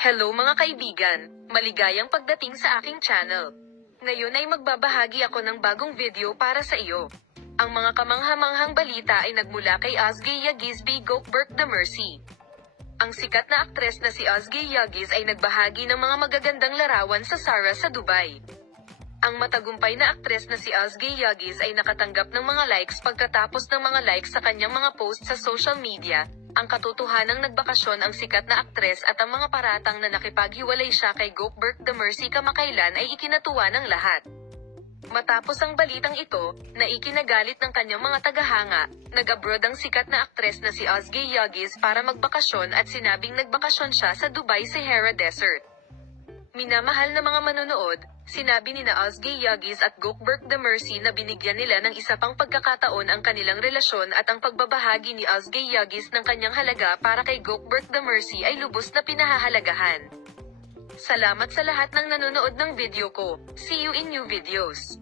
Hello mga kaibigan, maligayang pagdating sa aking channel. Ngayon ay magbabahagi ako ng bagong video para sa iyo. Ang mga kamangha-manghang balita ay nagmula kay Özge Yağız Gökberk Demirci. Ang sikat na aktres na si Özge Yağız ay nagbahagi ng mga magagandang larawan sa Zara sa Dubai. Ang matagumpay na aktres na si Özge Yağız ay nakatanggap ng mga likes pagkatapos ng mga likes sa kanyang mga post sa social media. Ang katotohanang nagbakasyon ang sikat na aktres at ang mga paratang na nakipaghiwalay siya kay Gökberk Demirci kamakailan ay ikinatuwa ng lahat. Matapos ang balitang ito, na ikinagalit ng kanyang mga tagahanga, nag-abroad ang sikat na aktres na si Özge Yağız para magbakasyon at sinabing nagbakasyon siya sa Dubai Sahara Desert. Minamahal na mga manonood, sinabi ni Özge Yağız at Gökberk Demirci na binigyan nila ng isa pang pagkakataon ang kanilang relasyon at ang pagbabahagi ni Özge Yağız ng kanyang halaga para kay Gökberk Demirci ay lubos na pinahahalagahan. Salamat sa lahat ng nanonood ng video ko. See you in new videos.